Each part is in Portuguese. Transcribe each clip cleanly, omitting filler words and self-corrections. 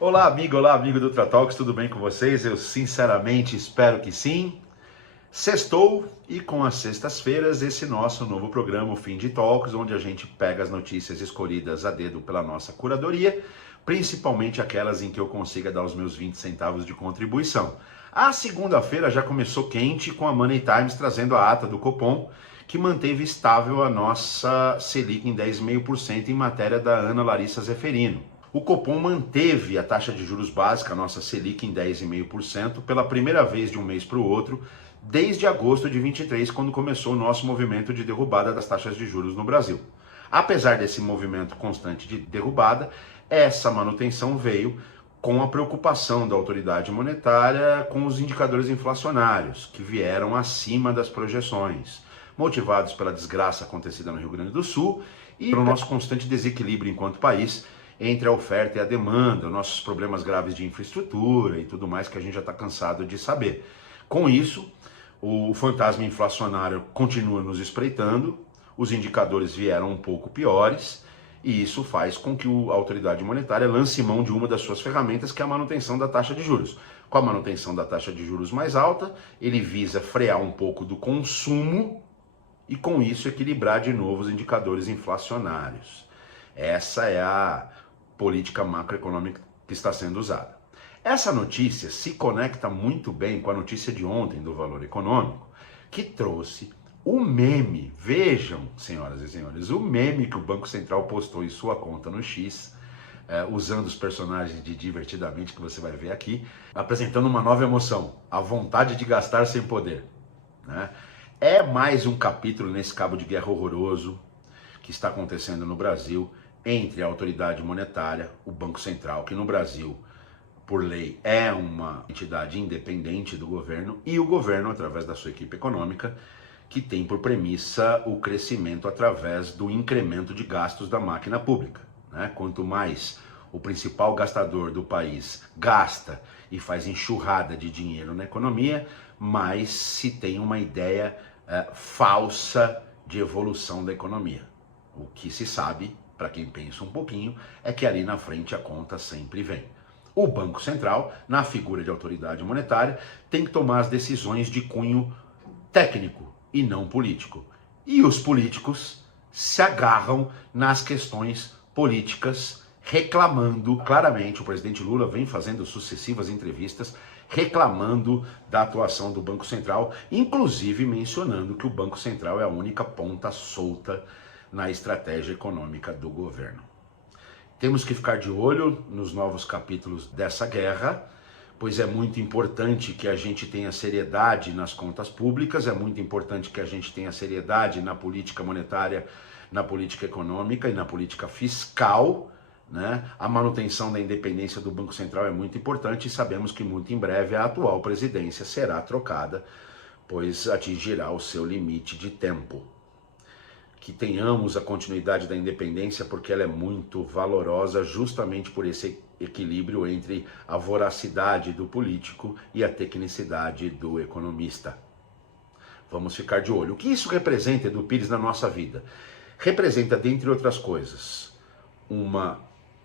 Olá amigo do Tratalks, tudo bem com vocês? Eu sinceramente espero que sim. Sextou e com as sextas-feiras esse nosso novo programa, o Fim de Talks, onde a gente pega as notícias escolhidas a dedo pela nossa curadoria, principalmente aquelas em que eu consiga dar os meus 20 centavos de contribuição. A segunda-feira já começou quente com a Money Times trazendo a ata do Copom, que manteve estável a nossa Selic em 10,5% em matéria da Ana Larissa Zeferino. O Copom manteve a taxa de juros básica, a nossa Selic, em 10,5% pela primeira vez de um mês para o outro, desde agosto de 23, quando começou o nosso movimento de derrubada das taxas de juros no Brasil. Apesar desse movimento constante de derrubada, essa manutenção veio com a preocupação da autoridade monetária com os indicadores inflacionários, que vieram acima das projeções, motivados pela desgraça acontecida no Rio Grande do Sul e pelo nosso constante desequilíbrio enquanto país entre a oferta e a demanda, nossos problemas graves de infraestrutura e tudo mais que a gente já está cansado de saber. Com isso, o fantasma inflacionário continua nos espreitando, os indicadores vieram um pouco piores, e isso faz com que a autoridade monetária lance mão de uma das suas ferramentas, que é a manutenção da taxa de juros. Com a manutenção da taxa de juros mais alta, ele visa frear um pouco do consumo e com isso equilibrar de novo os indicadores inflacionários. Essa é a política macroeconômica que está sendo usada. Essa notícia se conecta muito bem com a notícia de ontem do Valor Econômico, que trouxe o meme, vejam, senhoras e senhores, o meme que o Banco Central postou em sua conta no X, usando os personagens de Divertidamente, que você vai ver aqui, apresentando uma nova emoção, a vontade de gastar sem poder. Né? É mais um capítulo nesse cabo de guerra horroroso que está acontecendo no Brasil, entre a autoridade monetária, o Banco Central, que no Brasil, por lei, é uma entidade independente do governo, e o governo, através da sua equipe econômica, que tem por premissa o crescimento através do incremento de gastos da máquina pública. Né? Quanto mais o principal gastador do país gasta e faz enxurrada de dinheiro na economia, mais se tem uma ideia falsa de evolução da economia. O que se sabe, para quem pensa um pouquinho, é que ali na frente a conta sempre vem. O Banco Central, na figura de autoridade monetária, tem que tomar as decisões de cunho técnico e não político. E os políticos se agarram nas questões políticas, reclamando claramente. O presidente Lula vem fazendo sucessivas entrevistas reclamando da atuação do Banco Central, inclusive mencionando que o Banco Central é a única ponta solta na estratégia econômica do governo. Temos que ficar de olho nos novos capítulos dessa guerra, pois é muito importante que a gente tenha seriedade nas contas públicas, é muito importante que a gente tenha seriedade na política monetária, na política econômica e na política fiscal. Né? A manutenção da independência do Banco Central é muito importante e sabemos que muito em breve a atual presidência será trocada, pois atingirá o seu limite de tempo. Que tenhamos a continuidade da independência, porque ela é muito valorosa justamente por esse equilíbrio entre a voracidade do político e a tecnicidade do economista. Vamos ficar de olho. O que isso representa, Edu Pires, na nossa vida? Representa, dentre outras coisas, uma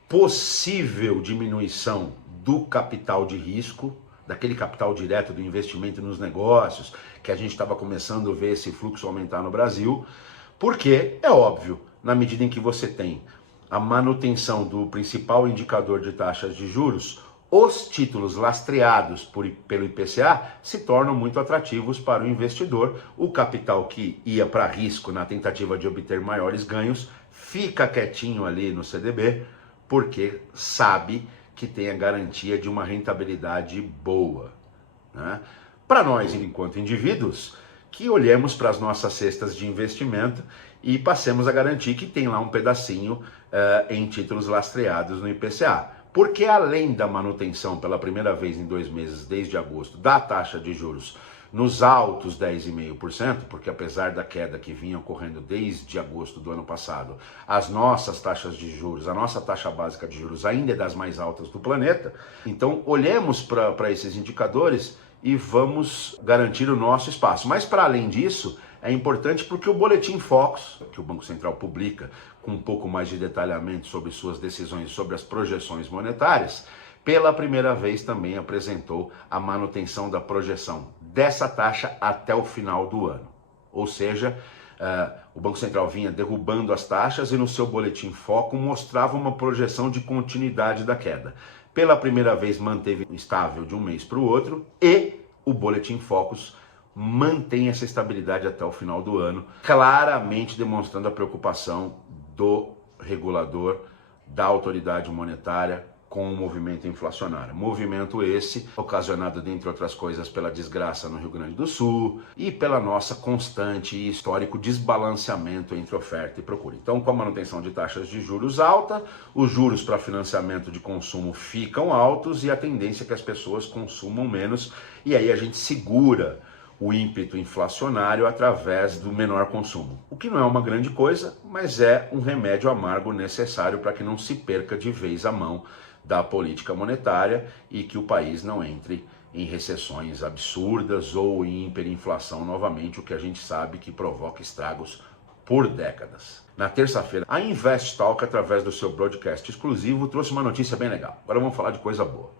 possível diminuição do capital de risco, daquele capital direto do investimento nos negócios, que a gente estava começando a ver esse fluxo aumentar no Brasil. Porque, é óbvio, na medida em que você tem a manutenção do principal indicador de taxas de juros, os títulos lastreados pelo IPCA se tornam muito atrativos para o investidor. O capital que ia para risco na tentativa de obter maiores ganhos fica quietinho ali no CDB, porque sabe que tem a garantia de uma rentabilidade boa. Né? Para nós, enquanto indivíduos, que olhemos para as nossas cestas de investimento e passemos a garantir que tem lá um pedacinho em títulos lastreados no IPCA. Porque além da manutenção pela primeira vez em 2 meses, desde agosto, da taxa de juros nos altos 10,5%, porque apesar da queda que vinha ocorrendo desde agosto do ano passado, as nossas taxas de juros, a nossa taxa básica de juros ainda é das mais altas do planeta. Então olhemos para esses indicadores e vamos garantir o nosso espaço. Mas para além disso, é importante porque o Boletim Focus, que o Banco Central publica com um pouco mais de detalhamento sobre suas decisões, sobre as projeções monetárias, pela primeira vez também apresentou a manutenção da projeção dessa taxa até o final do ano. Ou seja, o Banco Central vinha derrubando as taxas e no seu boletim foco mostrava uma projeção de continuidade da queda. Pela primeira vez manteve estável de um mês para o outro e o boletim Focus mantém essa estabilidade até o final do ano, claramente demonstrando a preocupação do regulador, da autoridade monetária com o movimento inflacionário. Movimento esse ocasionado, dentre outras coisas, pela desgraça no Rio Grande do Sul e pela nossa constante e histórico desbalanceamento entre oferta e procura. Então, com a manutenção de taxas de juros alta, os juros para financiamento de consumo ficam altos e a tendência é que as pessoas consumam menos, e aí a gente segura o ímpeto inflacionário através do menor consumo. O que não é uma grande coisa, mas é um remédio amargo necessário para que não se perca de vez a mão da política monetária e que o país não entre em recessões absurdas ou em hiperinflação novamente, o que a gente sabe que provoca estragos por décadas. Na terça-feira, a Investtalk, através do seu broadcast exclusivo, trouxe uma notícia bem legal. Agora vamos falar de coisa boa.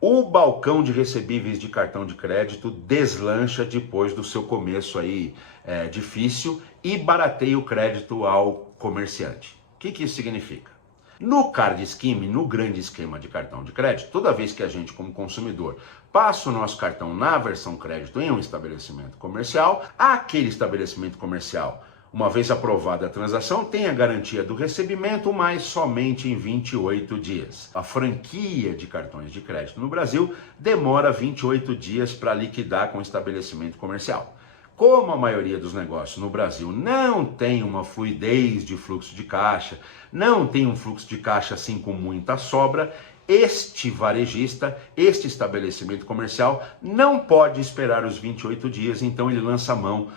O balcão de recebíveis de cartão de crédito deslancha depois do seu começo aí difícil e barateia o crédito ao comerciante. O que isso significa? No Card Scheme, no grande esquema de cartão de crédito, toda vez que a gente, como consumidor, passa o nosso cartão na versão crédito em um estabelecimento comercial, aquele estabelecimento comercial, uma vez aprovada a transação, tem a garantia do recebimento, mas somente em 28 dias. A franquia de cartões de crédito no Brasil demora 28 dias para liquidar com o estabelecimento comercial. Como a maioria dos negócios no Brasil não tem uma fluidez de fluxo de caixa, não tem um fluxo de caixa assim com muita sobra, este varejista, este estabelecimento comercial não pode esperar os 28 dias, então ele lança a mão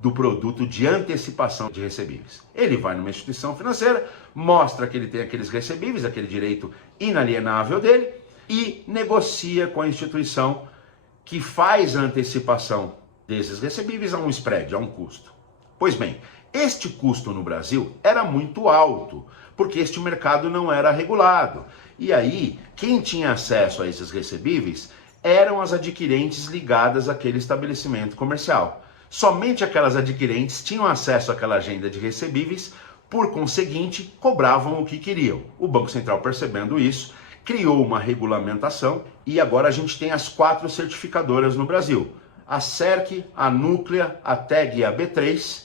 do produto de antecipação de recebíveis. Ele vai numa instituição financeira, mostra que ele tem aqueles recebíveis, aquele direito inalienável dele, e negocia com a instituição que faz a antecipação desses recebíveis a um spread, a um custo. Pois bem, este custo no Brasil era muito alto, porque este mercado não era regulado. E aí, quem tinha acesso a esses recebíveis eram as adquirentes ligadas àquele estabelecimento comercial. Somente aquelas adquirentes tinham acesso àquela agenda de recebíveis, por conseguinte, cobravam o que queriam. O Banco Central, percebendo isso, criou uma regulamentação e agora a gente tem as 4 certificadoras no Brasil. A CERC, a Núclea, a TEG e a B3,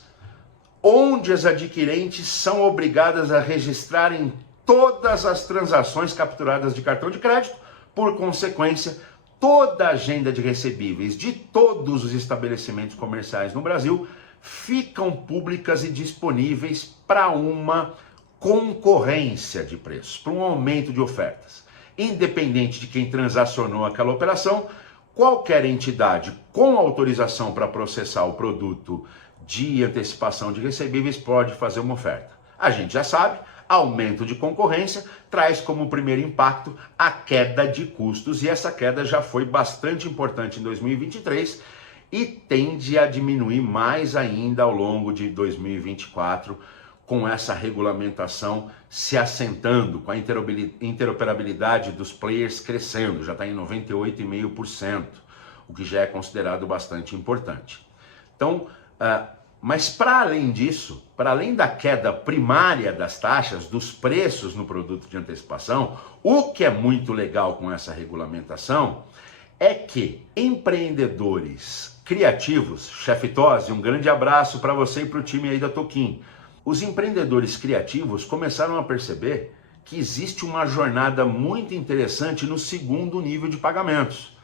onde as adquirentes são obrigadas a registrarem todas as transações capturadas de cartão de crédito, por consequência, toda a agenda de recebíveis de todos os estabelecimentos comerciais no Brasil ficam públicas e disponíveis para uma concorrência de preços, para um aumento de ofertas. Independente de quem transacionou aquela operação, qualquer entidade com autorização para processar o produto de antecipação de recebíveis pode fazer uma oferta. A gente já sabe, aumento de concorrência traz como primeiro impacto a queda de custos, e essa queda já foi bastante importante em 2023 e tende a diminuir mais ainda ao longo de 2024, com essa regulamentação se assentando, com a interoperabilidade dos players crescendo, já está em 98,5%, o que já é considerado bastante importante. Então, mas para além disso, para além da queda primária das taxas, dos preços no produto de antecipação, o que é muito legal com essa regulamentação é que empreendedores criativos, Chefe Tosi, um grande abraço para você e para o time aí da Toquim. Os empreendedores criativos começaram a perceber que existe uma jornada muito interessante no segundo nível de pagamentos.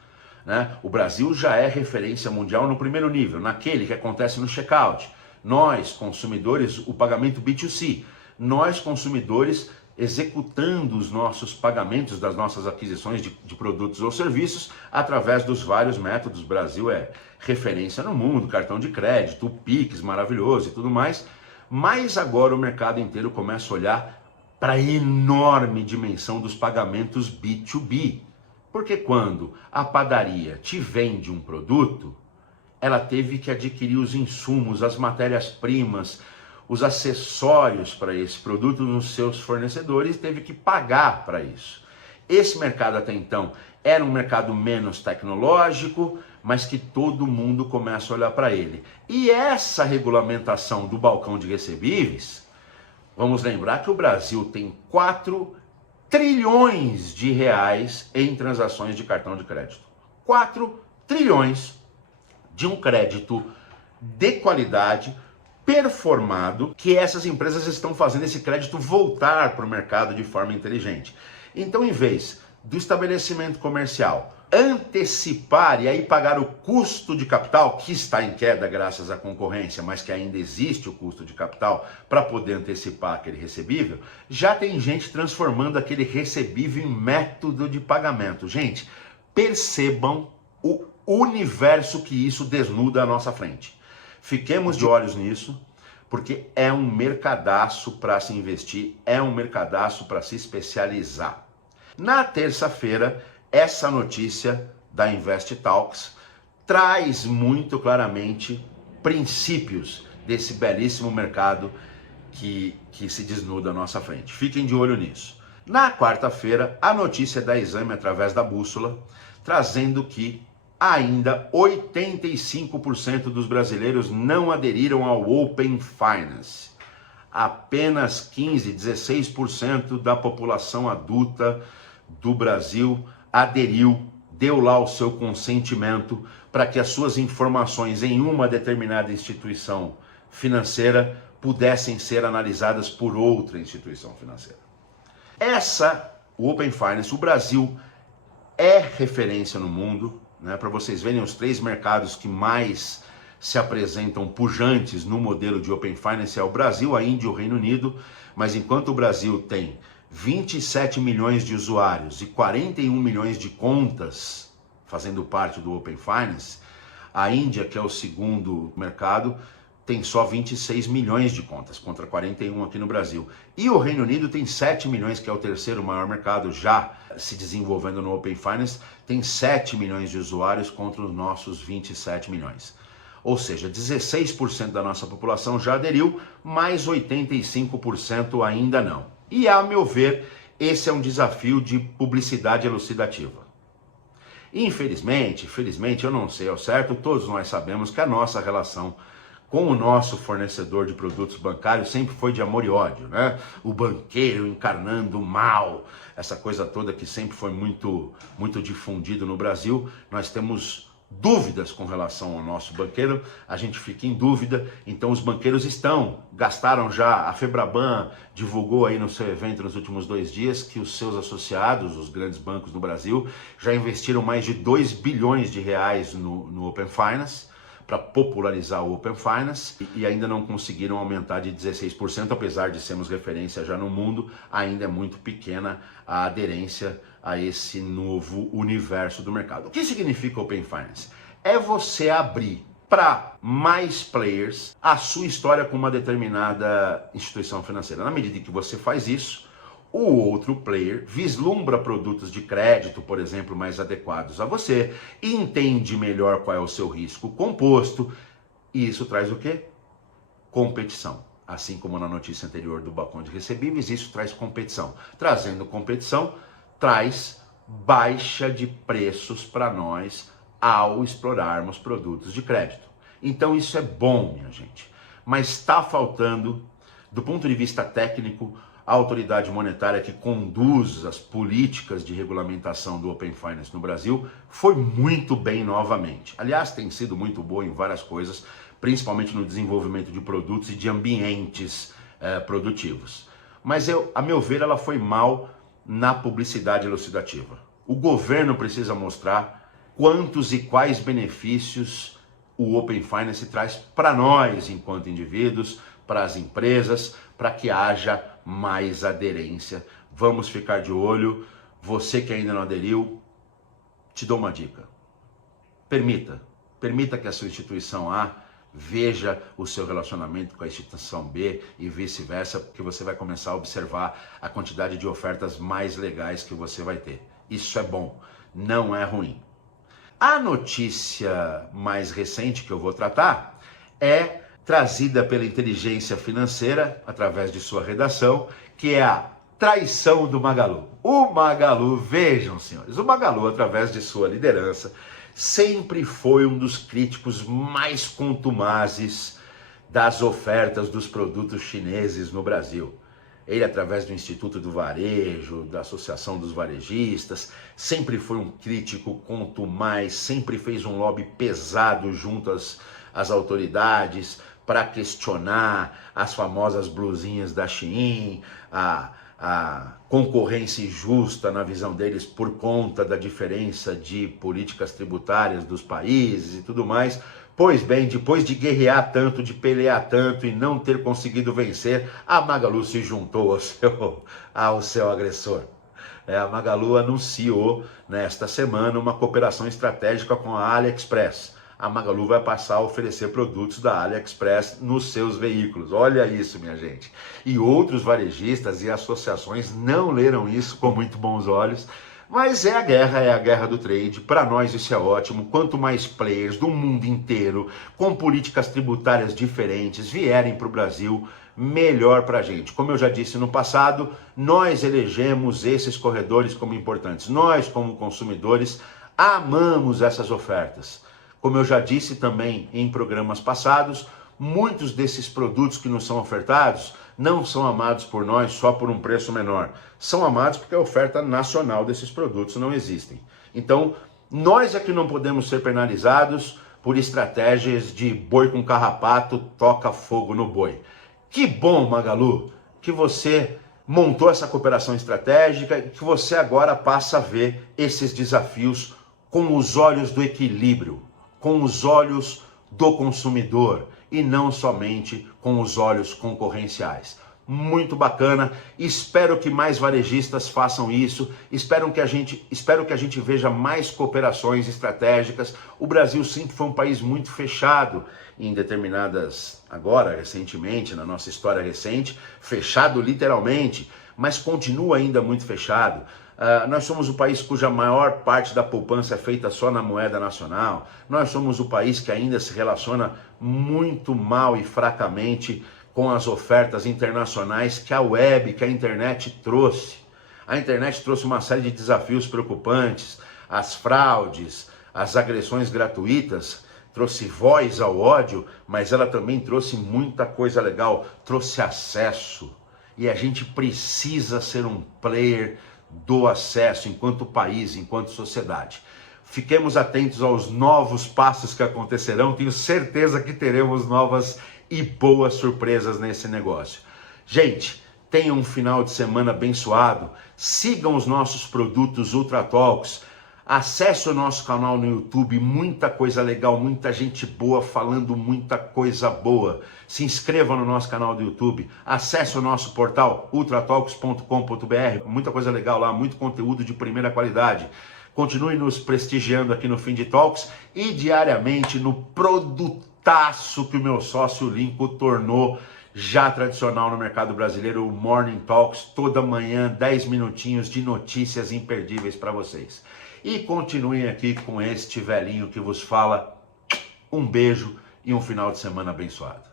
O Brasil já é referência mundial no primeiro nível, naquele que acontece no checkout. Nós, consumidores, o pagamento B2C, nós, consumidores, executando os nossos pagamentos das nossas aquisições de produtos ou serviços através dos vários métodos. O Brasil é referência no mundo, cartão de crédito, o Pix, maravilhoso e tudo mais. Mas agora o mercado inteiro começa a olhar para a enorme dimensão dos pagamentos B2B. Porque quando a padaria te vende um produto, ela teve que adquirir os insumos, as matérias-primas, os acessórios para esse produto nos seus fornecedores, e teve que pagar para isso. Esse mercado até então era um mercado menos tecnológico, mas que todo mundo começa a olhar para ele. E essa regulamentação do balcão de recebíveis, vamos lembrar que o Brasil tem 4 trilhões de reais em transações de cartão de crédito. 4 trilhões de um crédito de qualidade, performado, que essas empresas estão fazendo esse crédito voltar para o mercado de forma inteligente. Então, em vez do estabelecimento comercial antecipar e aí pagar o custo de capital, que está em queda graças à concorrência, mas que ainda existe o custo de capital para poder antecipar aquele recebível, já tem gente transformando aquele recebível em método de pagamento. Gente, percebam o universo que isso desnuda à nossa frente. Fiquemos de olhos nisso, porque é um mercadaço para se investir, é um mercadaço para se especializar. Na terça-feira, essa notícia da Invest Talks traz muito claramente princípios desse belíssimo mercado que se desnuda à nossa frente. Fiquem de olho nisso. Na quarta-feira, a notícia da Exame através da Bússola, trazendo que ainda 85% dos brasileiros não aderiram ao Open Finance. Apenas 15, 16% da população adulta do Brasil aderiu, deu lá o seu consentimento para que as suas informações em uma determinada instituição financeira pudessem ser analisadas por outra instituição financeira. O Open Finance, o Brasil é referência no mundo, né? Para vocês verem os 3 mercados que mais se apresentam pujantes no modelo de Open Finance é o Brasil, a Índia e o Reino Unido, mas enquanto o Brasil tem 27 milhões de usuários e 41 milhões de contas fazendo parte do Open Finance, a Índia, que é o segundo mercado, tem só 26 milhões de contas, contra 41 aqui no Brasil. E o Reino Unido tem 7 milhões, que é o terceiro maior mercado já se desenvolvendo no Open Finance, tem 7 milhões de usuários contra os nossos 27 milhões. Ou seja, 16% da nossa população já aderiu, mas 85% ainda não. E, a meu ver, esse é um desafio de publicidade elucidativa. Infelizmente, eu não sei ao certo, todos nós sabemos que a nossa relação com o nosso fornecedor de produtos bancários sempre foi de amor e ódio, né? O banqueiro encarnando o mal, essa coisa toda que sempre foi muito difundido no Brasil. Nós temos dúvidas com relação ao nosso banqueiro, a gente fica em dúvida, então os banqueiros gastaram já, a Febraban divulgou aí no seu evento nos últimos 2 dias que os seus associados, os grandes bancos do Brasil, já investiram mais de 2 bilhões de reais no Open Finance, para popularizar o Open Finance, e ainda não conseguiram aumentar de 16%, apesar de sermos referência já no mundo, ainda é muito pequena a aderência a esse novo universo do mercado. O que significa Open Finance? É você abrir para mais players a sua história com uma determinada instituição financeira. Na medida que você faz isso, o outro player vislumbra produtos de crédito, por exemplo, mais adequados a você, entende melhor qual é o seu risco composto, e isso traz o quê? Competição. Assim como na notícia anterior do balcão de recebíveis, isso traz competição. Trazendo competição, traz baixa de preços para nós ao explorarmos produtos de crédito. Então isso é bom, minha gente, mas está faltando, do ponto de vista técnico, a autoridade monetária que conduz as políticas de regulamentação do Open Finance no Brasil foi muito bem novamente. Aliás, tem sido muito boa em várias coisas, principalmente no desenvolvimento de produtos e de ambientes produtivos. Mas, a meu ver, ela foi mal na publicidade elucidativa. O governo precisa mostrar quantos e quais benefícios o Open Finance traz para nós, enquanto indivíduos, para as empresas, para que haja mais aderência. Vamos ficar de olho. Você que ainda não aderiu, te dou uma dica. Permita que a sua instituição A veja o seu relacionamento com a instituição B e vice-versa, porque você vai começar a observar a quantidade de ofertas mais legais que você vai ter. Isso é bom, não é ruim. A notícia mais recente que eu vou tratar trazida pela inteligência financeira, através de sua redação, que é a traição do Magalu. O Magalu, vejam, senhores, o Magalu, através de sua liderança, sempre foi um dos críticos mais contumazes das ofertas dos produtos chineses no Brasil. Ele, através do Instituto do Varejo, da Associação dos Varejistas, sempre foi um crítico contumaz, sempre fez um lobby pesado junto às autoridades para questionar as famosas blusinhas da Shein, a concorrência injusta na visão deles por conta da diferença de políticas tributárias dos países e tudo mais. Pois bem, depois de guerrear tanto, de pelear tanto e não ter conseguido vencer, a Magalu se juntou ao seu agressor. A Magalu anunciou nesta semana uma cooperação estratégica com a AliExpress. A Magalu vai passar a oferecer produtos da AliExpress nos seus veículos. Olha isso, minha gente. E outros varejistas e associações não leram isso com muito bons olhos. Mas é a guerra do trade. Para nós isso é ótimo. Quanto mais players do mundo inteiro, com políticas tributárias diferentes, vierem para o Brasil, melhor para a gente. Como eu já disse no passado, nós elegemos esses corredores como importantes. Nós, como consumidores, amamos essas ofertas. Como eu já disse também em programas passados, muitos desses produtos que nos são ofertados não são amados por nós só por um preço menor. São amados porque a oferta nacional desses produtos não existem. Então, nós é que não podemos ser penalizados por estratégias de boi com carrapato, toca fogo no boi. Que bom, Magalu, que você montou essa cooperação estratégica e que você agora passa a ver esses desafios com os olhos do equilíbrio, com os olhos do consumidor e não somente com os olhos concorrenciais. Muito bacana, espero que mais varejistas façam isso, espero que a gente veja mais cooperações estratégicas. O Brasil sempre foi um país muito fechado em determinadas, agora recentemente, na nossa história recente, fechado literalmente, mas continua ainda muito fechado. Nós somos o país cuja maior parte da poupança é feita só na moeda nacional. Nós somos o país que ainda se relaciona muito mal e fracamente com as ofertas internacionais que a web, que a internet trouxe. A internet trouxe uma série de desafios preocupantes, as fraudes, as agressões gratuitas, trouxe voz ao ódio, mas ela também trouxe muita coisa legal, trouxe acesso. E a gente precisa ser um player do acesso enquanto país, enquanto sociedade. Fiquemos atentos aos novos passos que acontecerão, tenho certeza que teremos novas e boas surpresas nesse negócio. Gente, tenham um final de semana abençoado, sigam os nossos produtos Ultra Talks, acesse o nosso canal no YouTube, muita coisa legal, muita gente boa falando muita coisa boa. Se inscreva no nosso canal do YouTube, acesse o nosso portal ultratalks.com.br, muita coisa legal lá, muito conteúdo de primeira qualidade. Continue nos prestigiando aqui no Fim de Talks e diariamente no produtaço que o meu sócio Lincoln tornou já tradicional no mercado brasileiro, o Morning Talks, toda manhã, 10 minutinhos de notícias imperdíveis para vocês. E continuem aqui com este velhinho que vos fala. Um beijo e um final de semana abençoado.